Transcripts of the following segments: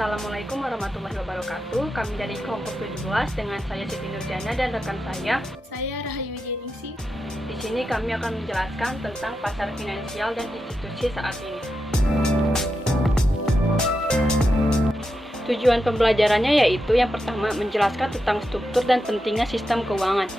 Assalamualaikum warahmatullahi wabarakatuh. Kami dari kelompok 17 dengan saya Siti Nurjana dan rekan Saya Rahayu Widianingsih. Di sini kami akan menjelaskan tentang pasar finansial dan institusi saat ini. Tujuan pembelajarannya yaitu yang pertama menjelaskan tentang struktur dan pentingnya sistem keuangan.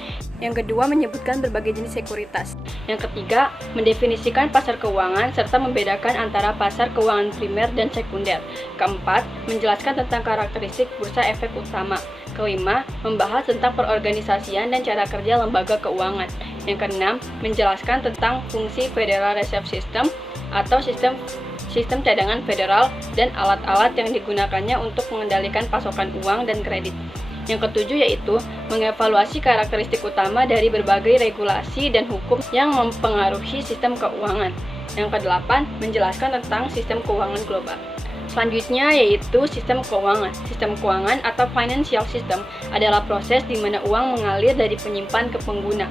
Yang kedua menyebutkan berbagai jenis sekuritas. Yang ketiga mendefinisikan pasar keuangan serta membedakan antara pasar keuangan primer dan sekunder. Keempat menjelaskan tentang karakteristik bursa efek utama. Kelima membahas tentang perorganisasian dan cara kerja lembaga keuangan. Yang keenam menjelaskan tentang fungsi Federal Reserve System atau sistem cadangan federal dan alat-alat yang digunakannya untuk mengendalikan pasokan uang dan kredit. Yang ketujuh yaitu mengevaluasi karakteristik utama dari berbagai regulasi dan hukum yang mempengaruhi sistem keuangan. Yang kedelapan menjelaskan tentang sistem keuangan global. Selanjutnya yaitu sistem keuangan. Sistem keuangan atau financial system adalah proses di mana uang mengalir dari penyimpan ke pengguna.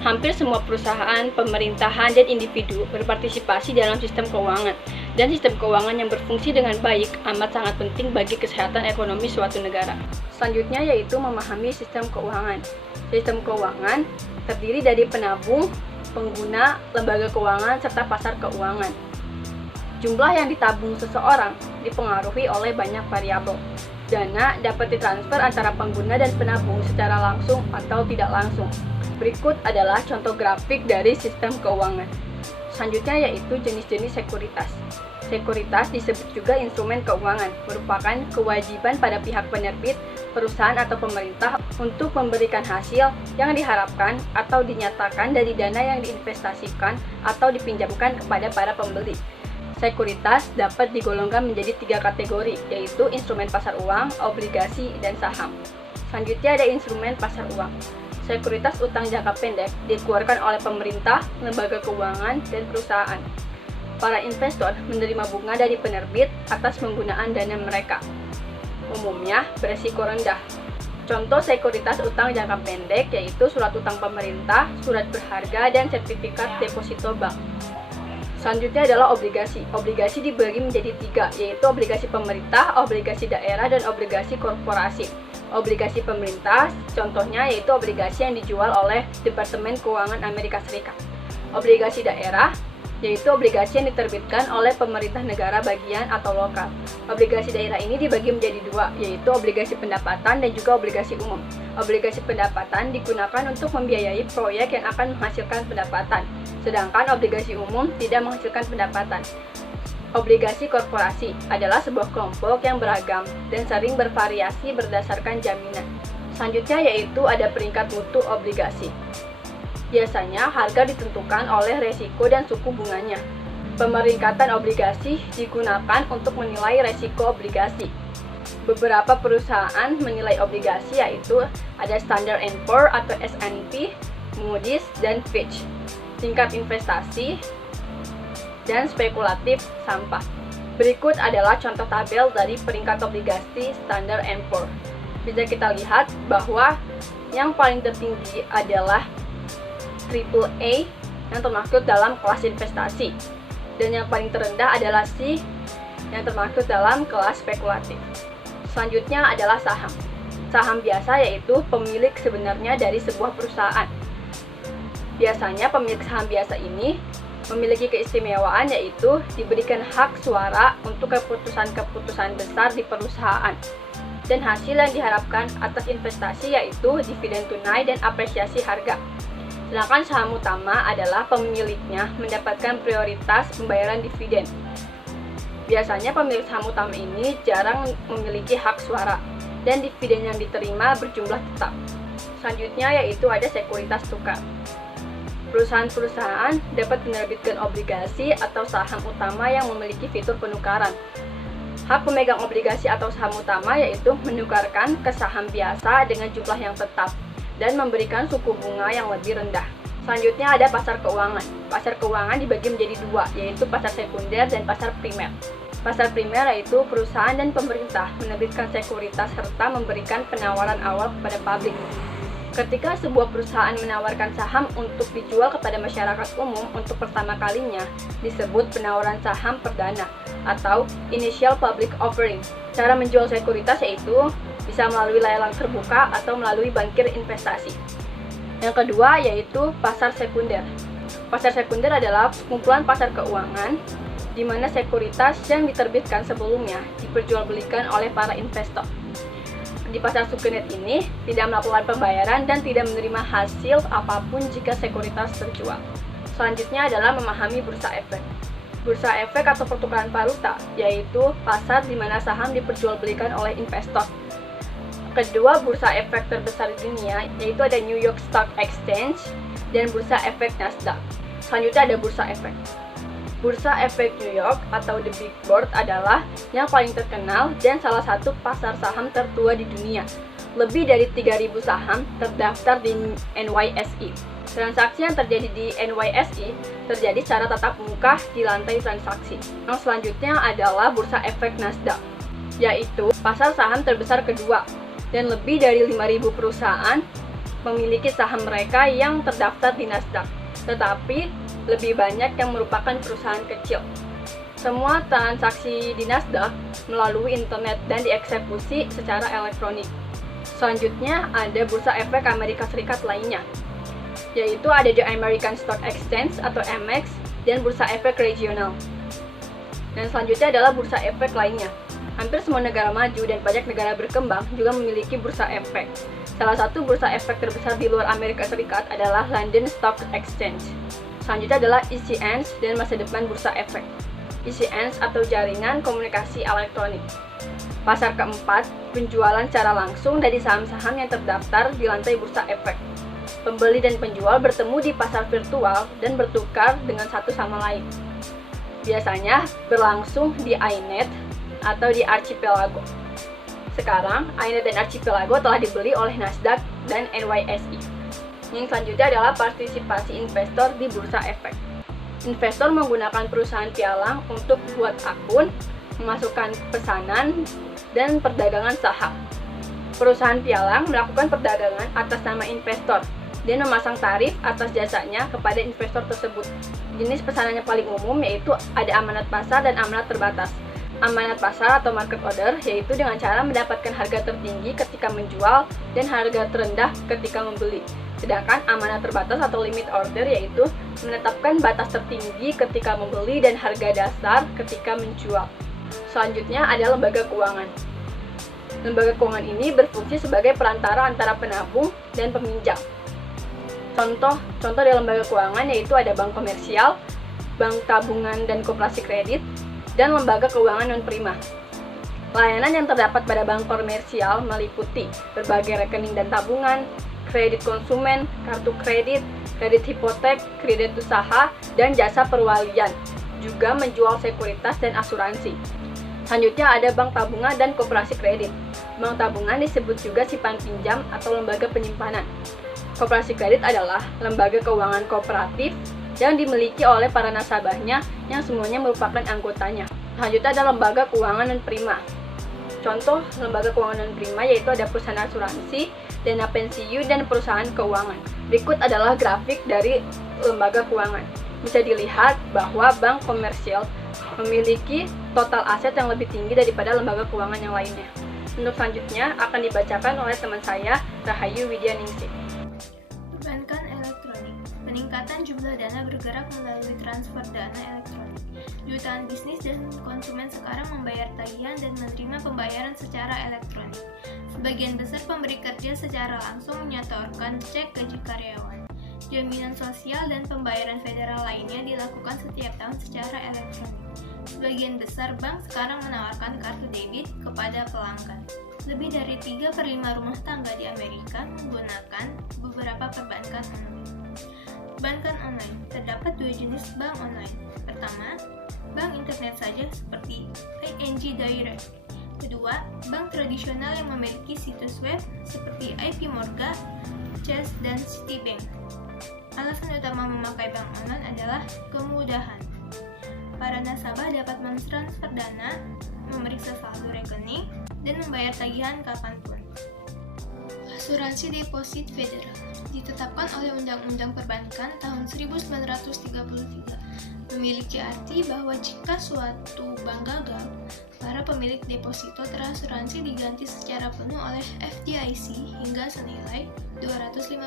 Hampir semua perusahaan, pemerintahan, dan individu berpartisipasi dalam sistem keuangan. Dan sistem keuangan yang berfungsi dengan baik amat sangat penting bagi kesehatan ekonomi suatu negara. Selanjutnya yaitu memahami sistem keuangan. Sistem keuangan terdiri dari penabung, pengguna, lembaga keuangan, serta pasar keuangan. Jumlah yang ditabung seseorang dipengaruhi oleh banyak variabel. Dana dapat ditransfer antara pengguna dan penabung secara langsung atau tidak langsung. Berikut adalah contoh grafik dari sistem keuangan. Selanjutnya yaitu jenis-jenis sekuritas. Sekuritas disebut juga instrumen keuangan, merupakan kewajiban pada pihak penerbit, perusahaan atau pemerintah untuk memberikan hasil yang diharapkan atau dinyatakan dari dana yang diinvestasikan atau dipinjamkan kepada para pembeli. Sekuritas dapat digolongkan menjadi 3 kategori, yaitu instrumen pasar uang, obligasi, dan saham. Selanjutnya ada instrumen pasar uang. Sekuritas utang jangka pendek dikeluarkan oleh pemerintah, lembaga keuangan, dan perusahaan. Para investor menerima bunga dari penerbit atas penggunaan dana mereka. Umumnya beresiko rendah. Contoh sekuritas utang jangka pendek yaitu surat utang pemerintah, surat berharga, dan sertifikat deposito bank. Selanjutnya adalah obligasi. Obligasi dibagi menjadi 3, yaitu obligasi pemerintah, obligasi daerah, dan obligasi korporasi. Obligasi pemerintah, contohnya yaitu obligasi yang dijual oleh Departemen Keuangan Amerika Serikat. Obligasi daerah, yaitu obligasi yang diterbitkan oleh pemerintah negara bagian atau lokal. Obligasi daerah ini dibagi menjadi 2, yaitu obligasi pendapatan dan juga obligasi umum. Obligasi pendapatan digunakan untuk membiayai proyek yang akan menghasilkan pendapatan, sedangkan obligasi umum tidak menghasilkan pendapatan. Obligasi korporasi adalah sebuah kelompok yang beragam dan sering bervariasi berdasarkan jaminan. Selanjutnya yaitu ada peringkat mutu obligasi. Biasanya harga ditentukan oleh resiko dan suku bunganya. Pemeringkatan obligasi digunakan untuk menilai resiko obligasi. Beberapa perusahaan menilai obligasi yaitu ada Standard & Poor's atau S&P, Moody's, dan Fitch. Tingkat investasi dan spekulatif sampah. Berikut adalah contoh tabel dari peringkat obligasi Standard & Poor's. Bisa kita lihat bahwa yang paling tertinggi adalah AAA yang termasuk dalam kelas investasi, dan yang paling terendah adalah C yang termasuk dalam kelas spekulatif. Selanjutnya adalah saham. Saham biasa yaitu pemilik sebenarnya dari sebuah perusahaan. Biasanya pemilik saham biasa ini memiliki keistimewaan yaitu diberikan hak suara untuk keputusan-keputusan besar di perusahaan. Dan hasil yang diharapkan atas investasi yaitu dividen tunai dan apresiasi harga. Sedangkan saham utama adalah pemiliknya mendapatkan prioritas pembayaran dividen. Biasanya pemilik saham utama ini jarang memiliki hak suara dan dividen yang diterima berjumlah tetap. Selanjutnya yaitu ada sekuritas tukar. Perusahaan-perusahaan dapat menerbitkan obligasi atau saham utama yang memiliki fitur penukaran. Hak pemegang obligasi atau saham utama yaitu menukarkan ke saham biasa dengan jumlah yang tetap dan memberikan suku bunga yang lebih rendah. Selanjutnya ada pasar keuangan. Pasar keuangan dibagi menjadi 2, yaitu pasar sekunder dan pasar primer. Pasar primer yaitu perusahaan dan pemerintah menerbitkan sekuritas serta memberikan penawaran awal kepada publik. Ketika sebuah perusahaan menawarkan saham untuk dijual kepada masyarakat umum untuk pertama kalinya, disebut penawaran saham perdana. atau Initial Public Offering. Cara menjual sekuritas yaitu bisa melalui lelang terbuka atau melalui bankir investasi. Yang kedua yaitu pasar sekunder. Pasar sekunder adalah kumpulan pasar keuangan di mana sekuritas yang diterbitkan sebelumnya diperjualbelikan oleh para investor. Di pasar sekunder ini tidak melakukan pembayaran dan tidak menerima hasil apapun jika sekuritas terjual. Selanjutnya adalah memahami bursa efek. Bursa efek atau pertukaran valuta, yaitu pasar di mana saham diperjualbelikan oleh investor. Kedua bursa efek terbesar di dunia, yaitu ada New York Stock Exchange dan bursa efek Nasdaq. Selanjutnya ada bursa efek. Bursa efek New York atau The Big Board adalah yang paling terkenal dan salah satu pasar saham tertua di dunia. Lebih dari 3.000 saham terdaftar di NYSE. Transaksi yang terjadi di NYSE terjadi secara tatap muka di lantai transaksi. Yang selanjutnya adalah bursa efek Nasdaq, yaitu pasar saham terbesar kedua, dan lebih dari 5.000 perusahaan memiliki saham mereka yang terdaftar di Nasdaq, tetapi lebih banyak yang merupakan perusahaan kecil. Semua transaksi di Nasdaq melalui internet dan dieksekusi secara elektronik. Selanjutnya ada bursa efek Amerika Serikat lainnya, yaitu ada The American Stock Exchange atau AMEX dan bursa efek regional. Dan selanjutnya adalah bursa efek lainnya. Hampir semua negara maju dan banyak negara berkembang juga memiliki bursa efek. Salah satu bursa efek terbesar di luar Amerika Serikat adalah London Stock Exchange. Selanjutnya adalah ECNs dan masa depan bursa efek. ECNs atau jaringan komunikasi elektronik. Pasar keempat, penjualan secara langsung dari saham-saham yang terdaftar di lantai bursa efek. Pembeli dan penjual bertemu di pasar virtual dan bertukar dengan satu sama lain. Biasanya berlangsung di INET atau di Archipelago. Sekarang, INET dan Archipelago telah dibeli oleh Nasdaq dan NYSE. Yang selanjutnya adalah partisipasi investor di bursa efek. Investor menggunakan perusahaan pialang untuk buat akun, memasukkan pesanan, dan perdagangan saham. Perusahaan pialang melakukan perdagangan atas nama investor dan memasang tarif atas jasanya kepada investor tersebut. Jenis pesanan yang paling umum yaitu ada amanat pasar dan amanat terbatas. Amanat pasar atau market order yaitu dengan cara mendapatkan harga tertinggi ketika menjual dan harga terendah ketika membeli. Sedangkan amanat terbatas atau limit order yaitu menetapkan batas tertinggi ketika membeli dan harga dasar ketika menjual. Selanjutnya ada lembaga keuangan. Lembaga keuangan ini berfungsi sebagai perantara antara penabung dan peminjam. Contoh dari lembaga keuangan yaitu ada bank komersial, bank tabungan dan koperasi kredit, dan lembaga keuangan non-prima. Layanan yang terdapat pada bank komersial meliputi berbagai rekening dan tabungan, kredit konsumen, kartu kredit, kredit hipotek, kredit usaha, dan jasa perwalian, juga menjual sekuritas dan asuransi. Selanjutnya ada bank tabungan dan koperasi kredit. Bank tabungan disebut juga simpan pinjam atau lembaga penyimpanan. Koperasi kredit adalah lembaga keuangan kooperatif yang dimiliki oleh para nasabahnya yang semuanya merupakan anggotanya. Selanjutnya ada lembaga keuangan non-prima. Contoh lembaga keuangan non-prima yaitu ada perusahaan asuransi, dana pensiun, dan perusahaan keuangan. Berikut adalah grafik dari lembaga keuangan. Bisa dilihat bahwa bank komersial memiliki total aset yang lebih tinggi daripada lembaga keuangan yang lainnya. Untuk selanjutnya akan dibacakan oleh teman saya, Rahayu Widyaningsih. Perbankan elektronik. Peningkatan jumlah dana bergerak melalui transfer dana elektronik. Jutaan bisnis dan konsumen sekarang membayar tagihan dan menerima pembayaran secara elektronik. Sebagian besar pemberi kerja secara langsung menyetorkan cek gaji karyawan. Jaminan sosial dan pembayaran federal lainnya dilakukan setiap tahun secara elektronik. Sebagian besar bank sekarang menawarkan kartu debit kepada pelanggan. Lebih dari 3/5 rumah tangga di Amerika menggunakan beberapa perbankan online. Perbankan online. Terdapat dua jenis bank online. Pertama, bank internet saja seperti ING Direct. Kedua, bank tradisional yang memiliki situs web seperti IP Morgan, Chase, dan Citibank. Alasan utama memakai bank online adalah kemudahan. Para nasabah dapat mentransfer dana, memeriksa saldo rekening, dan membayar tagihan kapanpun. Asuransi deposit federal ditetapkan oleh Undang-Undang Perbankan tahun 1933. memiliki arti bahwa jika suatu bank gagal, para pemilik deposito terasuransi diganti secara penuh oleh FDIC hingga senilai $250.000.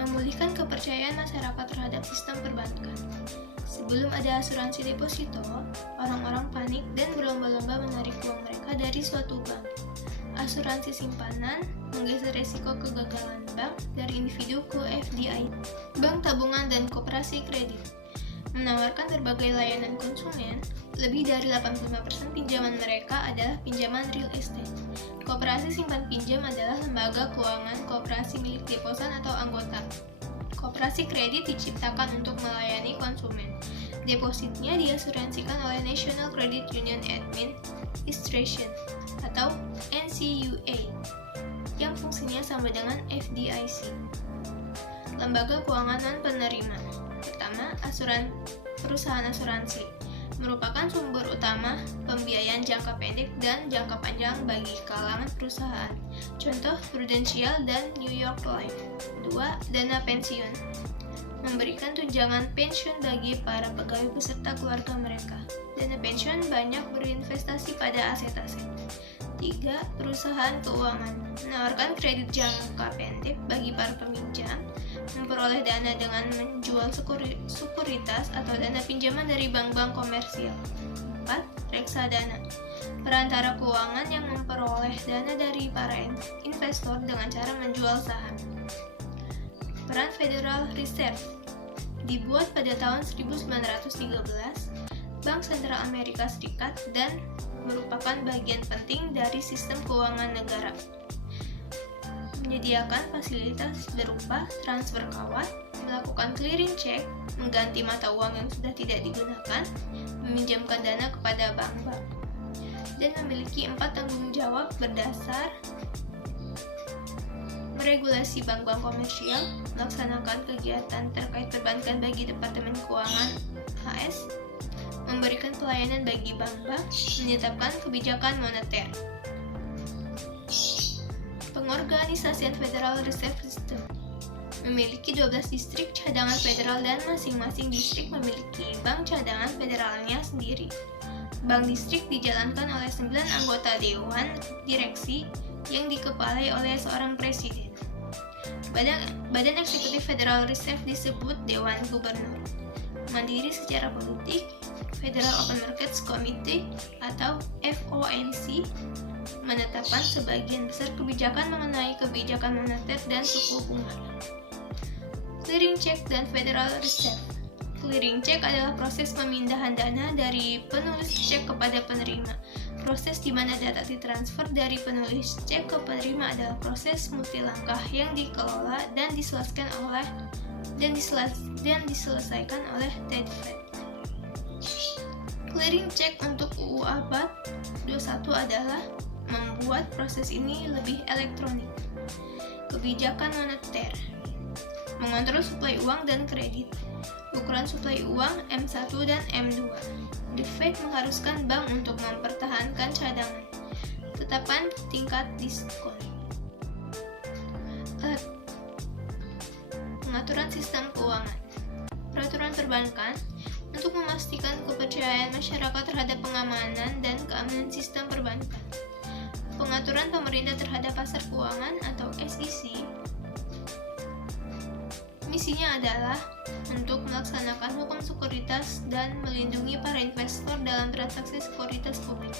Memulihkan kepercayaan masyarakat terhadap sistem perbankan. Sebelum ada asuransi deposito, orang-orang panik dan berlomba-lomba menarik uang mereka dari suatu bank. Asuransi simpanan menggeser resiko kegagalan bank dari individu ke FDIC. Bank tabungan dan koperasi kredit menawarkan berbagai layanan konsumen. Lebih dari 85% pinjaman mereka adalah pinjaman real estate. Koperasi simpan pinjam adalah lembaga keuangan koperasi milik deposan atau anggota. Koperasi kredit diciptakan untuk melayani konsumen. Depositnya diasuransikan oleh National Credit Union Administration atau NCUA yang fungsinya sama dengan FDIC. Lembaga keuangan non-penerima. Pertama, perusahaan asuransi merupakan sumber utama pembiayaan jangka pendek dan jangka panjang bagi kalangan perusahaan. Contoh Prudential dan New York Life. 2. Dana pensiun memberikan tunjangan pensiun bagi para pegawai beserta keluarga mereka. Dana pensiun banyak berinvestasi pada aset-aset. 3. Perusahaan keuangan menawarkan kredit jangka pendek bagi para peminjam, memperoleh dana dengan menjual sekuritas atau dana pinjaman dari bank-bank komersial. 4. Reksadana perantara keuangan yang memperoleh dana dari para investor dengan cara menjual saham. Peran Federal Reserve dibuat pada tahun 1913, Bank Sentral Amerika Serikat, dan merupakan bagian penting dari sistem keuangan negara. Menyediakan fasilitas berupa transfer kawan, melakukan clearing check, mengganti mata uang yang sudah tidak digunakan, meminjamkan dana kepada bank-bank, dan memiliki 4 tanggung jawab berdasar meregulasi bank-bank komersial, melaksanakan kegiatan terkait perbankan bagi Departemen Keuangan HS, memberikan pelayanan bagi bank-bank, menetapkan kebijakan moneter. Pengorganisasian Federal Reserve System memiliki 12 distrik cadangan federal dan masing-masing distrik memiliki bank cadangan federalnya sendiri. Bank distrik dijalankan oleh 9 anggota dewan direksi yang dikepalai oleh seorang presiden. Badan eksekutif Federal Reserve disebut Dewan Gubernur. Mandiri secara politik, Federal Open Markets Committee atau FOMC menetapkan sebagian besar kebijakan mengenai kebijakan moneter dan suku bunga. Clearing check dan Federal Reserve. Clearing check adalah proses pemindahan dana dari penulis cek kepada penerima. Proses di mana data ditransfer dari penulis cek ke penerima adalah proses multilangkah yang dikelola dan diselesaikan oleh The Fed. Clearing check untuk UU Abad 21 adalah membuat proses ini lebih elektronik. Kebijakan moneter mengontrol suplai uang dan kredit. Ukuran suplai uang M1 dan M2. The Fed mengharuskan bank untuk mempertahankan cadangan. Tetapan tingkat diskon. Pengaturan sistem keuangan. Peraturan perbankan untuk memastikan kepercayaan masyarakat terhadap pengamanan dan keamanan sistem perbankan. Pengaturan pemerintah terhadap pasar keuangan atau SEC. Misinya adalah untuk melaksanakan hukum sekuritas dan melindungi para investor dalam transaksi sekuritas publik.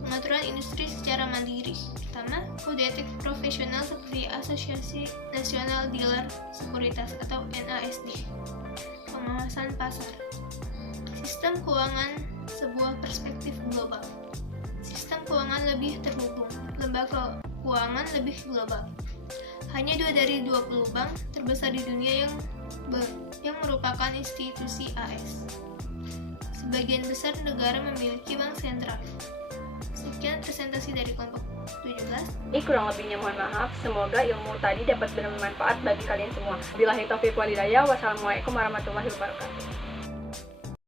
Pengaturan industri secara mandiri. Pertama, kode etik profesional seperti Asosiasi Nasional Dealer Sekuritas atau NASD. Pengawasan pasar. Sistem keuangan sebuah perspektif global. Sistem keuangan lebih terhubung. Lembaga keuangan lebih global. Hanya 2 dari 20 bank terbesar di dunia yang merupakan institusi AS. Sebagian besar negara memiliki bank sentral. Sekian presentasi dari kelompok 17. Kurang lebihnya mohon maaf. Semoga ilmu tadi dapat bermanfaat bagi kalian semua. Billahi taufiq wal hidayah. Wassalamualaikum warahmatullahi wabarakatuh.